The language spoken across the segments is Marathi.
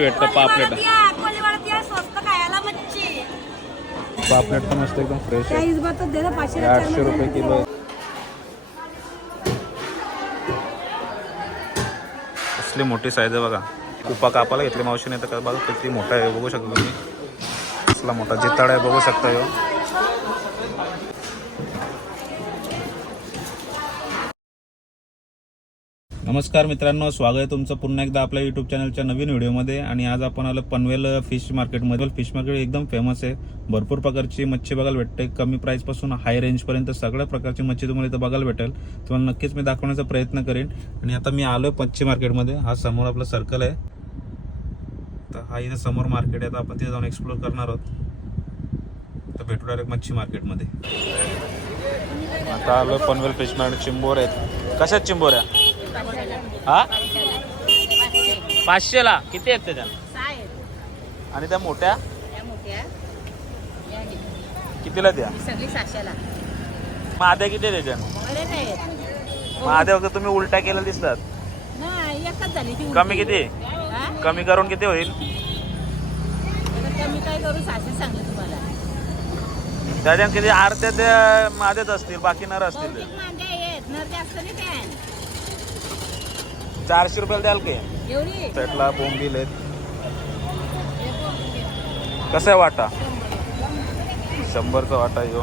भेटतं पापलेट. पापलेट पण मस्त एकदम फ्रेश आहे. आठशे रुपये किलो. कसली मोठी साईज आहे बघा. कुपा कापाला घेतली मावशीने तर बघा किती मोठा आहे बघू शकता तुम्ही. कसला मोठा जिताड आहे बघू शकता नमस्कार मित्रांनो स्वागत आहे तुमचं पुन्हा एकदा आपल्या युट्यूब चॅनलच्या नवीन व्हिडिओमध्ये. आणि आज आपण आलो पनवेल फिश मार्केटमध्ये फिश मार्केट एकदम फेमस आहे. भरपूर प्रकारची मच्छी बघायला भेटते. कमी प्राईसपासून हाय रेंजपर्यंत सगळ्या प्रकारची मच्छी तुम्हाला इथं बघायला भेटेल. तुम्हाला नक्कीच मी दाखवण्याचा प्रयत्न करेन. आणि आता मी आलोय मच्छी मार्केटमध्ये हा समोर आपला सर्कल आहे. तर हा इथं समोर मार्केट आहे. तर आपण तिथे जाऊन एक्सप्लोर करणार आहोत. तर भेटू डायरेक्ट मच्छी मार्केटमध्ये आता आलो पनवेल फिश मार्केट. चिंबोर आहेत. कशात चिंबोऱ्या हा? पाचशेला? किती आहेत त्याच्या आणि त्या मोठ्या? कितीला द्या? सगळी महाद्या किती आहे त्याच्या महाद्या वगैरे तुम्ही उलटा केल्या दिसतात. कमी किती? कमी करून किती होईल? त्याच्या किती आरत्या त्या महाद्याच असतील बाकी नर असतील बहुतेक मांद्या आहेत नर जास्त नाही त्या चारशे रुपयाला द्याल की? एवढी साईडला बोंबील आहेत. कसं आहे वाटा? शंभरचा वाटा यो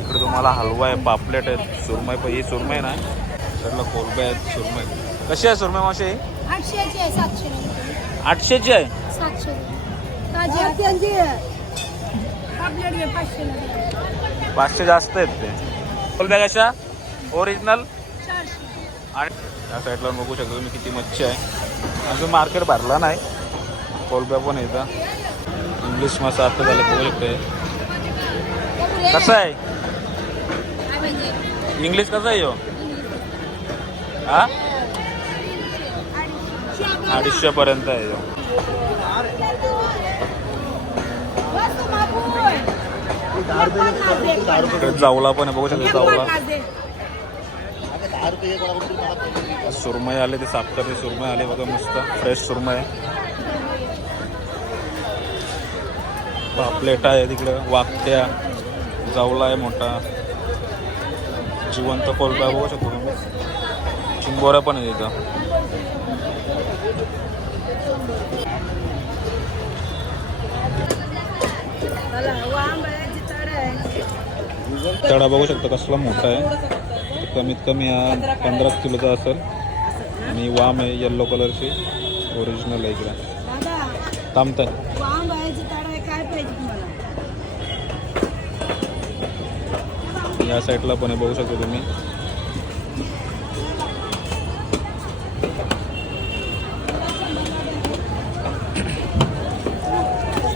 इकडे तुम्हाला हलवा आहे पापलेट आहेत सुरमई पण ही सुरमई ना? साईडला कोलबे आहेत सुरमई. कशी आहे सुरमई मावशी? आठशेची आहे सातशे आठशेची आहे? सातशे ताजी पापलेट पाचशे जास्त आहेत ते. कोलब्या कशा? ओरिजिनल आणि या साईडला बघू शकतो तुम्ही किती मच्छी आहे. अजून मार्केट भरला नाही. कोलब्या पण येतं इंग्लिश मासा आता झालं बघू शकते कसं आहे? इंग्लिश कसं आहे यो हा? अडीचशे पर्यंत आहे ह्यो. जावला पण आहे बघू शकतो जावला. सुरमई आले ते सापकरचे सुरमई आले बघा मस्त फ्रेश सुरमय पापलेट आहे तिकडं वाकट्या जावला आहे मोठा. जिवंत कोलबा बघू शकतो तुम्ही. चिंबोऱ्या पण आहे तिथं. तडा बघू शकतो कसला मोठा आहे. कमीत कमी हा पंधरा किलोचा असेल. आणि वाम आहे येल्लो कलरची ओरिजिनल आहे इकडे. थांबतं तुम्हाला? या साईडला पण आहे बघू शकता तुम्ही.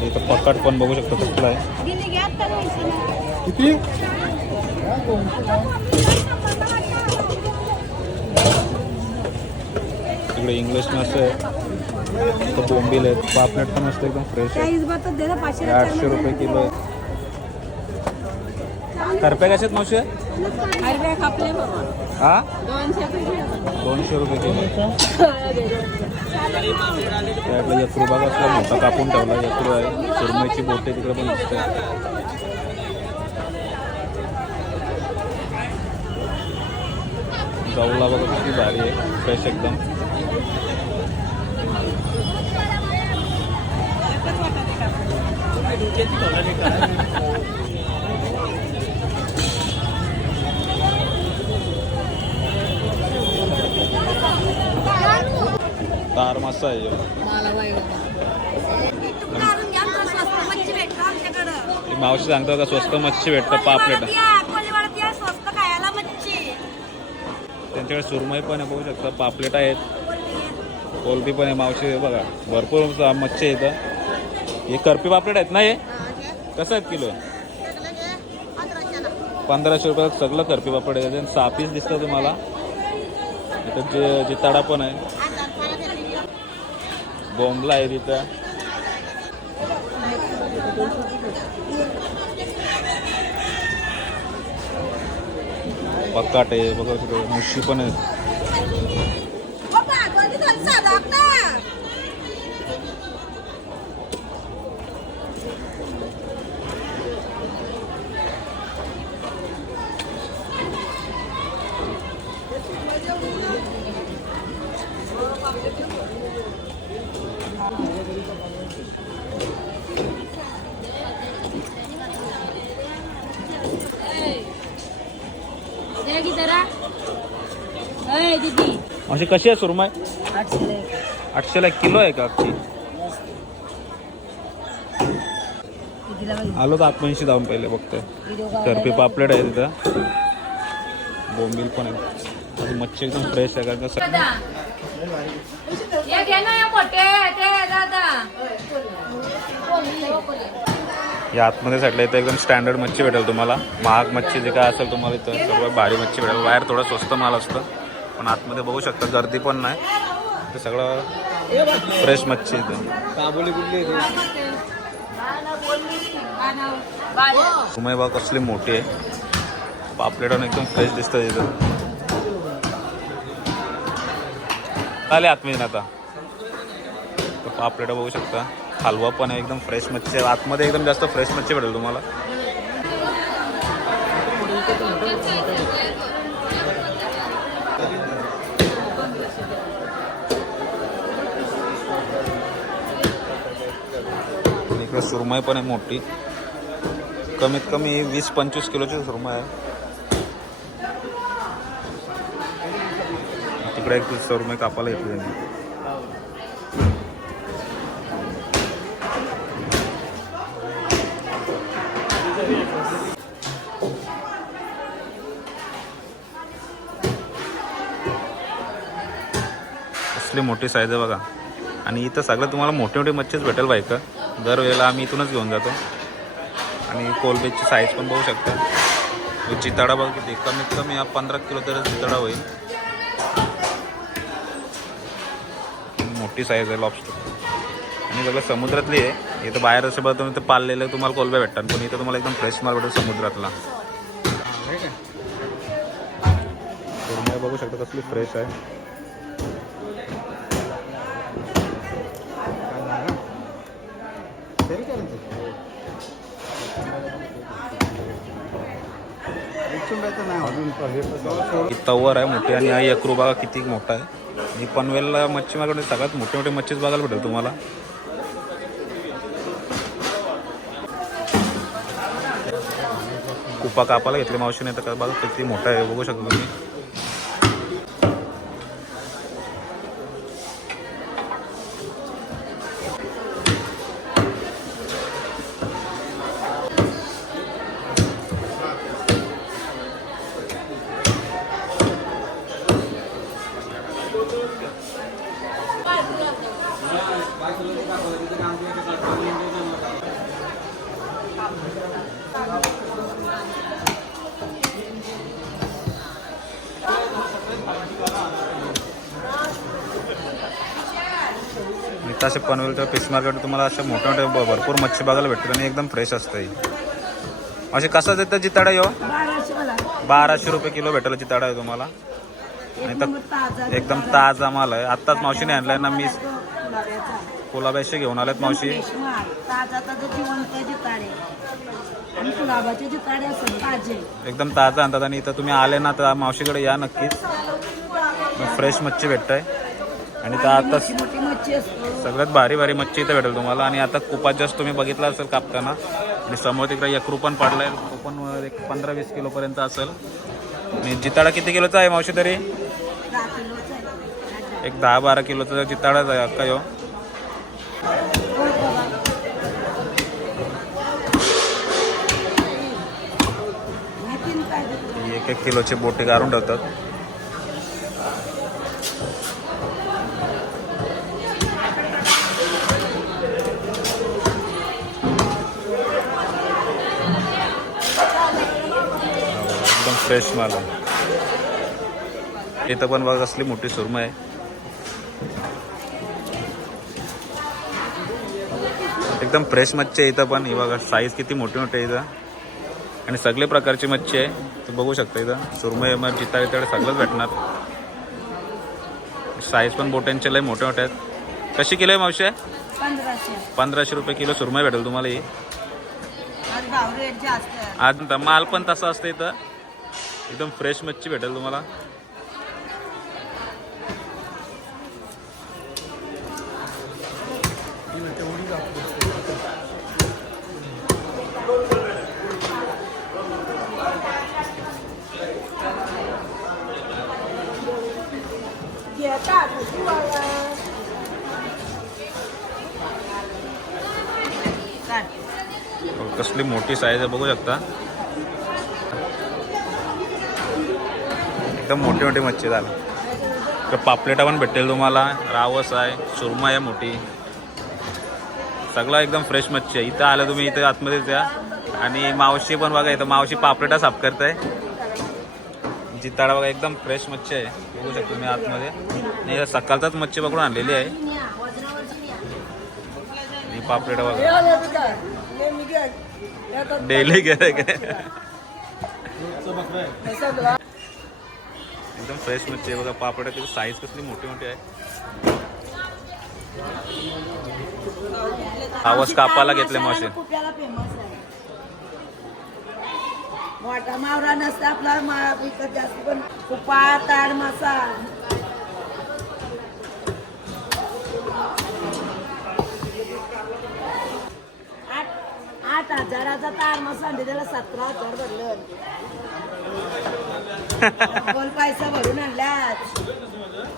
इथं पकाट पण बघू शकता कसला आहे. किती? इकडे इंग्लिश नसतं इथं बोंबील आहेत. पापलेट पण असतं एकदम फ्रेश आहे आठशे रुपये किलो आहे. करप्या कशात मावशी? हा? दोनशे रुपये किलो. त्यातला यक्रू बघा असला मोठा कापून ठेवला. यक्रू आहे. सुरमईची बोटे तिकडे पण दिसते जाऊला बघा किती भारी आहे. फ्रेश एकदम. तार मासा आहे. मावशी सांगतो का स्वस्त मच्छी भेटतं पापलेट स्वस्त खायला मच्छी त्यांच्याकडे सुरमई पण आहे बघू शकता. पापलेट आहेत. कोलबी पण आहे मावशी. आहे बघा भरपूर मच्छी आहे इथं. हे करपी पापलेट आहेत ना हे? कसं आहेत किलो? पंधराशे रुपयात सगळं करपी पापड आहे. त्याच्यात दिसतं तुम्हाला. इथं जे जिताडा पण आहे. बोंबला आहे तिथं. बक्काट आहे बघा तिकडे मुशी पण आहे म्हणजे कशी आहे सुरमई? आठशे आठशेला एक किलो आहे का अख्खी आलो तर आत्मऐंशी जाऊन पहिले बघतोय. टर्फी पापलेट आहे तिथं. बोंबील पण आहे. मच्छी एकदम फ्रेश आहे कारण कसं ये घे ना या मोठे ते दादा. या आतमध्ये साईडला इथं एकदम स्टँडर्ड मच्छी भेटेल तुम्हाला. महाग मच्छी जे काय असेल तुम्हाला इथं सर्व भारी मच्छी भेटेल. बाहेर थोडं स्वस्त माल असतं. पण आतमध्ये बघू शकता गर्दी पण नाही. ते सगळं फ्रेश मच्छी इथं काबुली कुठली सुमय बाग कसली मोठी आहे. पापलेट पण एकदम फ्रेश दिसतं तिथं. आले आतमध्ये आता. पापलेट बघू शकता. हलवा पण आहे एकदम फ्रेश मच्छी आहे. आतमध्ये एकदम जास्त फ्रेश मच्छी भेटेल तुम्हाला. इकडे सुरमई पण आहे मोठी. कमीत कमी वीस पंचवीस किलोची सुरमई आहे. तिकडे एक सुरमई कापायला येते त्यांनी मोठी साईज आहे बघा. आणि इथं सगळं तुम्हाला मोठी मोठी मच्छीच भेटेल बाईक दरवेळेला आम्ही इथूनच घेऊन जातो. आणि कोलबेची साईज पण बघू शकता. चिताडा बघ किती कमीत कमी हा पंधरा किलो तरी चिताडा होईल. मोठी साईज आहे लॉबस्टर आणि सगळं समुद्रातली आहे. इथं बाहेर असं बघतो इथं पाळलेलं तुम्हाला कोलब्या भेटतात. पण इथं तुम्हाला एकदम फ्रेश माल भेटेल समुद्रातला. बघू शकता कसली फ्रेश आहे. ही तव्वर आहे मोठी आणि हा यक्रू बघा किती मोठा आहे. आणि पनवेलला मच्छी मार्केट सगळ्यात मोठे मोठे मच्छीच बघायला भेटेल तुम्हाला. कुपा कापाला घेतली मावशीने तर बघा किती मोठा आहे बघू शकता तुम्ही. आणि तसे पनवेल तर फिश मार्केट तुम्हाला अशा मोठ्या मोठ्या भ- भरपूर मच्छी बघायला भेटतात आणि एकदम फ्रेश असतं असे कसा देतं जिताडा यो? बाराशे रुपये किलो भेटेल जिताडा आहे तुम्हाला. आणि तर एकदम ताजा माल आहे. आत्ताच मावशीने आणलाय ना मी कोलाब्याशी घेऊन आलेत मावशी. एकदम ताजा आणतात आणि इथं तुम्ही आले ना तर मावशीकडे या नक्कीच. फ्रेश मच्छी भेटतंय. आणि तर आता मोठी मोठी मच्छी असतो. सगळ्यात भारी भारी मच्छी इथं भेटेल तुम्हाला. आणि आता कुपात जास्त तुम्ही बघितला असेल कापताना. आणि समोर तिकडे यक्रू पण पाडलाय. तो पण एक पंधरा वीस किलोपर्यंत असेल. आणि जिताडा किती किलोचा आहे मावशी तरी? आहे. एक दहा बारा किलोचा जिताडाच आहे अक्का यो. एक एक किलोचे बोटे काढून ठेवतात. फ्रेश माल आहे. इथं पण बघा कसली मोठी सुरमई आहे. एकदम फ्रेश मच्छी आहे इथं पण. ही बघा साईज किती मोठी मोठी आहे इथं. आणि सगळे प्रकारची मच्छी आहे. तुम्ही बघू शकता इथं. सुरमई मग जिता तिकडे सगळंच भेटणार. साईज पण बोट्यांचे लय मोठे मोठे आहेत. कशी किलो आहे मावशी? पंधराशे. रुपये किलो सुरमई भेटेल तुम्हाला ही. आज माल पण तसा असतं इथं. एकदम फ्रेश मच्छी भेटेल तुम्हाला. कसली मोठी साईज आहे बघू शकता. एकदम मोठी मोठी मच्छी झाली तर पापलेटा पण भेटेल तुम्हाला. रावस आहे सुरमई आहे मोठी. सगळं एकदम फ्रेश मच्छी आहे. इथं आलं तुम्ही इथं आतमध्येच या. आणि मावशी पण बघा इथं मावशी पापलेटा साफ करताय. जिताडा बघा एकदम फ्रेश मच्छी आहे. बघू शकतो तुम्ही आतमध्ये. आणि सकाळचाच मच्छी पकडून आणलेली आहे. पापलेटा बघा. डेली गिरायक आहे एकदम फ्रेश मच्छी आहे. बघा पापड्या त्याची साईज कसली मोठी मोठी आहे. आवाज कापायला घेतले मासे मोठा मावरा नसते आपला मा- विकत जास्त पण कुपा ताड मासा आठ आठ हजाराचा तार मासा त्याला सतरा हजार भरलं. बोल पैसा भरून आणल्यात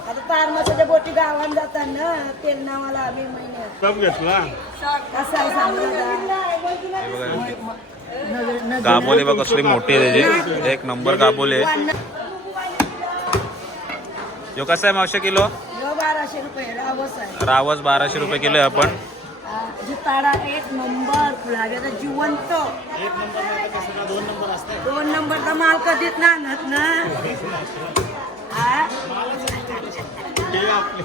आता तार मासाच्या बोटी गावात जातात ना तेल नावाला मे महिन्यात. कसं आहे सांगू दादा? नगर- नगर- गाबोले बघ कसली मोठी आहे त्याची. एक नंबर गाबोले यो कसा आहे मावशे किलो? यो बाराशे रुपये. रावस आहे. रावस बाराशे रुपये किलो आहे आपण. जिताडा एक नंबर फुलाव्याचा जिवंत. दोन नंबरचा माल कधीच ना आणत ना. हा?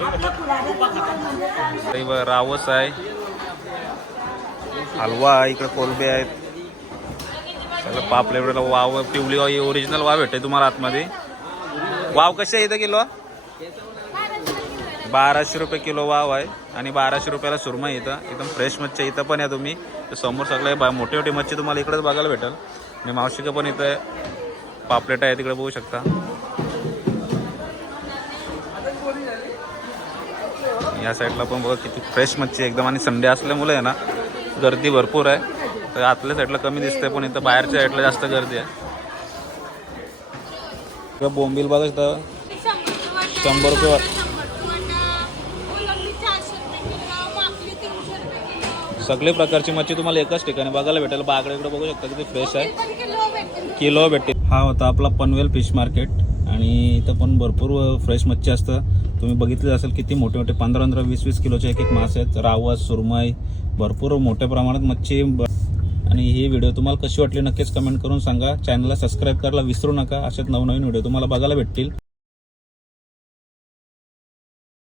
आपलं फुलाव्याचा माल म्हणजे बघ, रावस आहे. हलवा आहे इकडे कोलबे आहेत. सगळं पापलेवड्याला वाव पिवळी वाव ओरिजिनल वाव भेटते तुम्हाला आतमध्ये. वाव कशी आहे इथं किलो बाराशे रुपये किलो वाव आहे आणि बाराशे रुपयाला सुरमा इथं. एकदम फ्रेश मच्छी इथं पण या तुम्ही. समोर सगळे बा- मोठी मोठी मच्छी तुम्हाला इकडेच बघायला भेटेल. आणि मावशिकं पण इथं पापलेट आहे. तिकडे बघू शकता. या साईडला पण बघा किती फ्रेश मच्छी एकदम आणि संडे असल्यामुळे आहे ना गर्दी भरपूर आहे. तर आतल्या साईडला कमी दिसते पण इथं बाहेरच्या साईडला जास्त गर्दी आहे. इकडं बोंबील बघा इथं. शंभर रुपये सगळे प्रकारची मच्छी तुम्हाला एकाच ठिकाणी बघायला भेटेल. बागडे इकडे बघू शकता किती फ्रेश आहे. किलो भेटेल हा होता आपला पनवेल फिश मार्केट आणि इथं पण भरपूर फ्रेश मच्छी असतं. तुम्ही बघितले असेल किती मोठे मोठे पंधरा पंधरा वीस वीस किलोचे एक एक मासे आहेत. रावस सुरमई भरपूर मोठ्या प्रमाणात मच्छी. ब- आणि ही व्हिडिओ तुम्हाला कशी वाटली नक्कीच कमेंट करून सांगा. चॅनलला सबस्क्राईब करायला विसरू नका. असेच नवनवीन व्हिडिओ तुम्हाला बघायला भेटतील.